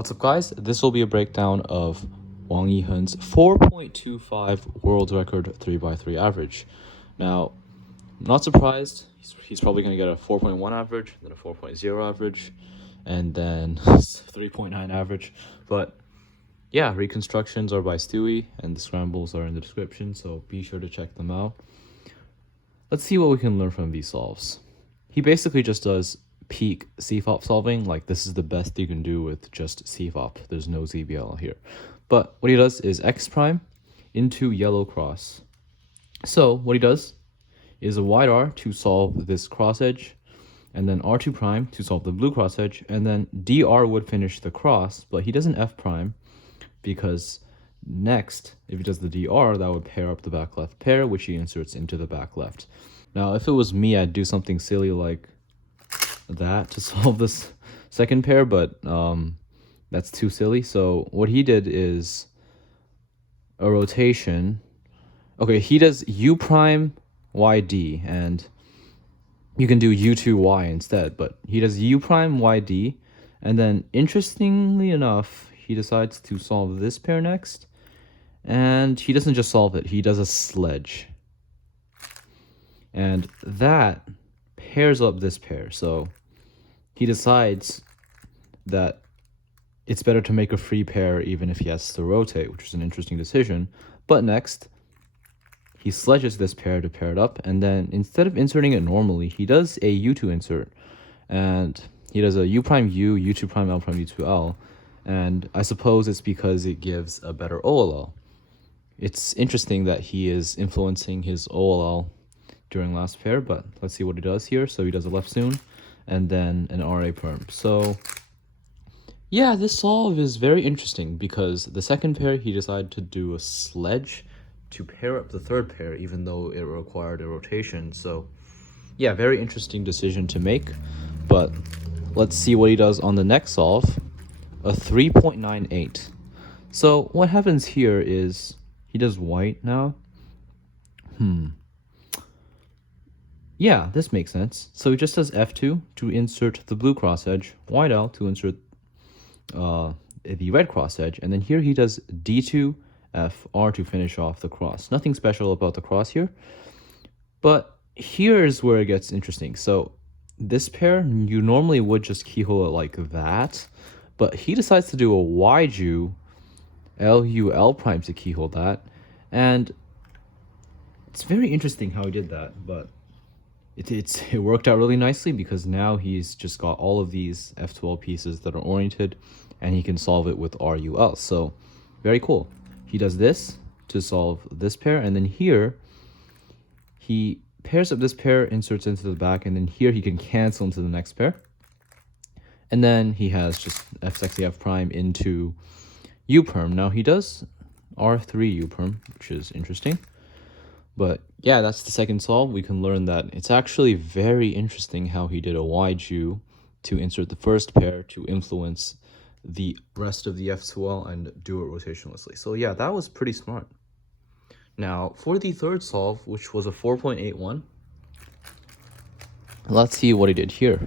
What's up, guys? This will be a breakdown of Wang Yiheng's 4.25 world record 3x3 average. Now, not surprised, he's probably going to get a 4.1 average, then a 4.0 average, and then 3.9 average. But yeah, reconstructions are by Stewie, and the scrambles are in the description, so be sure to check them out. Let's see what we can learn from these solves. He basically just does peak CFOP solving. Like, this is the best you can do with just CFOP. There's no ZBL here. But what he does is X prime into yellow cross. So what he does is a wide R to solve this cross edge, and then R2 prime to solve the blue cross edge, and then DR would finish the cross, but he does an F prime because next, if he does the DR, that would pair up the back left pair, which he inserts into the back left. Now, if it was me, I'd do something silly like that to solve this second pair, but that's too silly. So what he did is a rotation. Okay, he does U prime YD, and you can do U2Y instead, but he does U prime YD, and then interestingly enough, he decides to solve this pair next, and he doesn't just solve it, he does a sledge. And that pairs up this pair, so he decides that it's better to make a free pair even if he has to rotate, which is an interesting decision. But next, he sledges this pair to pair it up, and then instead of inserting it normally, he does a U2 insert, and he does a U prime U, U2 prime L prime U2 L, and I suppose it's because it gives a better OLL. It's interesting that he is influencing his OLL during last pair, but let's see what he does here. So he does a left soon, and then an RA perm. So yeah, this solve is very interesting because the second pair he decided to do a sledge to pair up the third pair, even though it required a rotation. So yeah, very interesting decision to make. But let's see what he does on the next solve, a 3.98. So what happens here is he does white now. Yeah, this makes sense. So he just does F2 to insert the blue cross edge, white L to insert the red cross edge, and then here he does D2, F, R to finish off the cross. Nothing special about the cross here, but here's where it gets interesting. So this pair, you normally would just keyhole it like that, but he decides to do a wide U, LU, L prime to keyhole that, and it's very interesting how he did that, but it worked out really nicely because now he's just got all of these F12 pieces that are oriented, and he can solve it with RUL. So very cool. He does this to solve this pair, and then here he pairs up this pair, inserts into the back, and then here he can cancel into the next pair. And then he has just F sexy F prime into U perm. Now he does R3 U perm, which is interesting. But yeah, that's the second solve. We can learn that it's actually very interesting how he did a wide U to insert the first pair to influence the rest of the F2L and do it rotationlessly. So yeah, that was pretty smart. Now, for the third solve, which was a 4.81, let's see what he did here.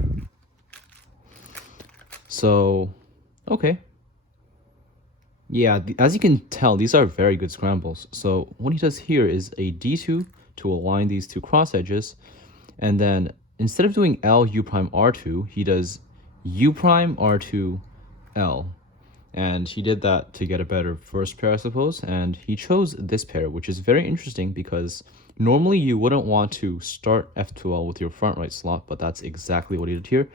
So, okay. Yeah, as you can tell, these are very good scrambles. So what he does here is a D2 to align these two cross edges, and then instead of doing L, U prime, R2, he does U prime, R2, L. And he did that to get a better first pair, I suppose, and he chose this pair, which is very interesting because normally you wouldn't want to start F2L with your front right slot, but that's exactly what he did here.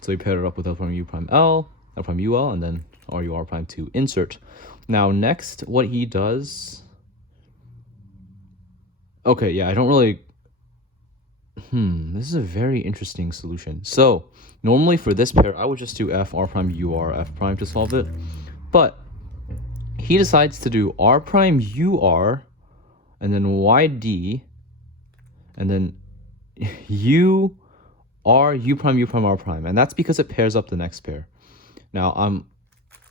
So he paired it up with L prime, U prime, L prime, UL, and then RUR prime to insert. Now next, what he does... Okay, yeah, I don't really... This is a very interesting solution. So normally for this pair, I would just do F, R prime, UR, F prime to solve it. But he decides to do R prime, UR, and then YD, and then U, R, U prime, R prime. And that's because it pairs up the next pair. Now, I'm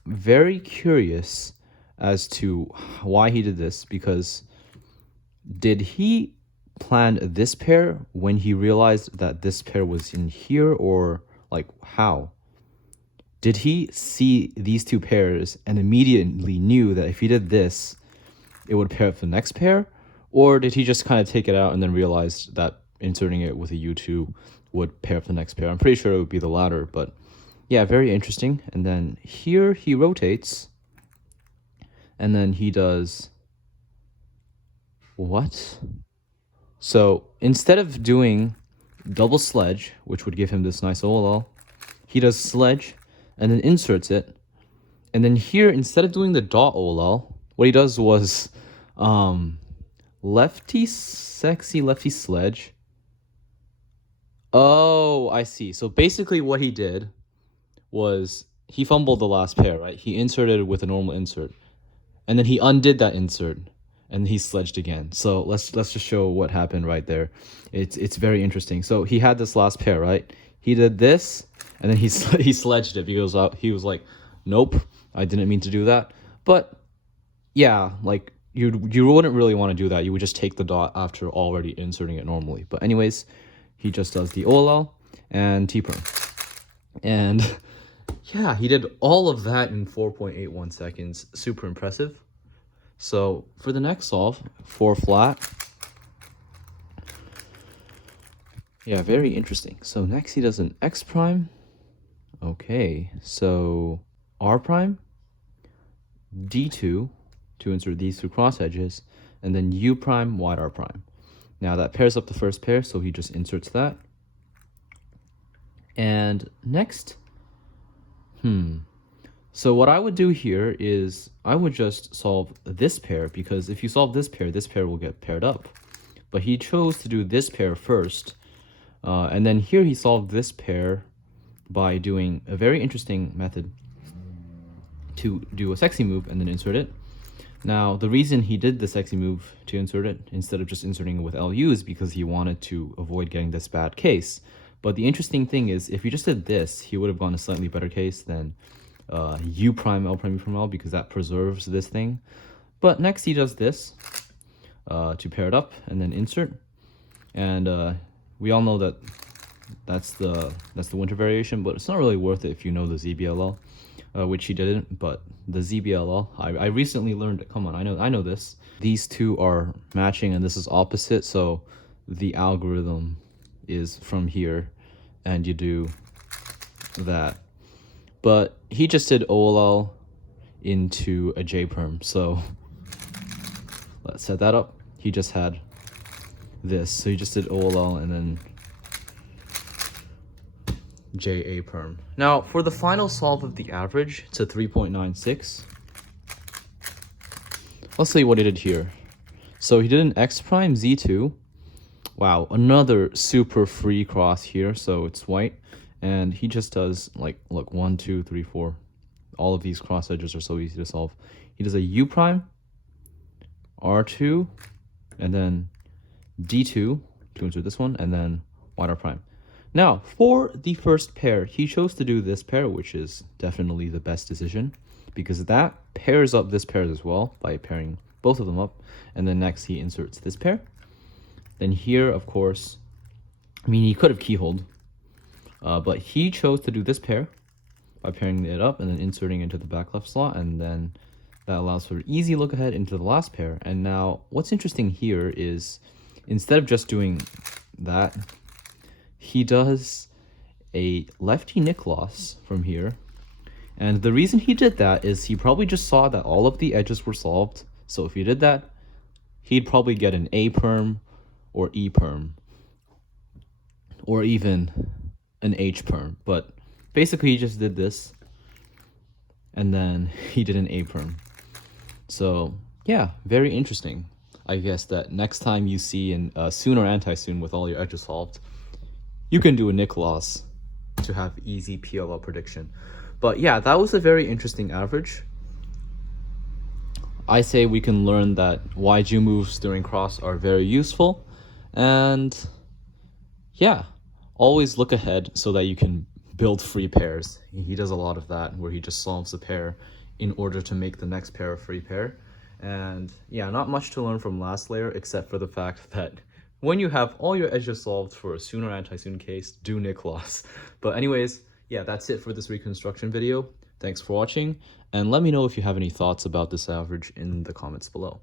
very curious as to why he did this, because did he plan this pair when he realized that this pair was in here, or like how? did he see these two pairs and immediately knew that if he did this, it would pair up the next pair? Or did he just kind of take it out and then realize that inserting it with a U2 would pair up the next pair? I'm pretty sure it would be the latter, but yeah, very interesting. And then here he rotates, and then he does what? So instead of doing double sledge, which would give him this nice OLL, he does sledge and then inserts it. And then here, instead of doing the dot OLL, what he does was lefty sexy lefty sledge. Oh, I see. So basically what he did was he fumbled the last pair, right? He inserted with a normal insert, and then he undid that insert, and he sledged again. So let's just show what happened right there. It's very interesting. So he had this last pair, right? He did this, and then he sledged it because he was like, nope, I didn't mean to do that. But yeah, like you wouldn't really want to do that. You would just take the dot after already inserting it normally. But anyways, he just does the OLL and T-perm. And yeah, he did all of that in 4.81 seconds. Super impressive. So for the next solve, 4 flat. Yeah, very interesting. So next he does an X prime. Okay, so R prime, D2 to insert these two cross edges, and then U prime, wide R prime. Now that pairs up the first pair, so he just inserts that. And next, so what I would do here is I would just solve this pair, because if you solve this pair will get paired up. But he chose to do this pair first, and then here he solved this pair by doing a very interesting method to do a sexy move and then insert it. Now, the reason he did the sexy move to insert it instead of just inserting it with LU is because he wanted to avoid getting this bad case. But the interesting thing is, if he just did this, he would have gone a slightly better case than U prime, L prime, U prime, L, because that preserves this thing. But next he does this to pair it up and then insert. And we all know that that's the winter variation, but it's not really worth it if you know the ZBLL. Which he didn't, but the ZBLL, I recently learned it. Come on, I know this. These two are matching and this is opposite, so the algorithm is from here and you do that. But he just did OLL into a J perm, so let's set that up. He just had this, so he just did OLL and then JA perm. Now, for the final solve of the average, it's a 3.96. Let's see what he did here. So he did an X prime Z2. Wow, another super free cross here, so it's white. And he just does, like, look, 1, 2, 3, 4. All of these cross edges are so easy to solve. He does a U prime, R2, and then D2 to insert this one, and then wide R prime. Now, for the first pair, he chose to do this pair, which is definitely the best decision, because that pairs up this pair as well by pairing both of them up. And then next he inserts this pair. Then here, of course, I mean, he could have keyholed, but he chose to do this pair by pairing it up and then inserting into the back left slot. And then that allows for easy look ahead into the last pair. And now what's interesting here is instead of just doing that, he does a lefty nick loss from here. And the reason he did that is he probably just saw that all of the edges were solved. So if he did that, he'd probably get an A perm or E perm or even an H perm. But basically he just did this and then he did an A perm. So yeah, very interesting. I guess that next time you see an soon or anti-soon with all your edges solved, you can do a nick loss to have easy PLL prediction. But yeah, that was a very interesting average. I say we can learn that YG moves during cross are very useful. And yeah, always look ahead so that you can build free pairs. He does a lot of that where he just solves a pair in order to make the next pair a free pair. And yeah, not much to learn from last layer except for the fact that when you have all your edges solved for a soon or anti-soon case, do nick loss. But anyways, yeah, that's it for this reconstruction video. Thanks for watching, and let me know if you have any thoughts about this average in the comments below.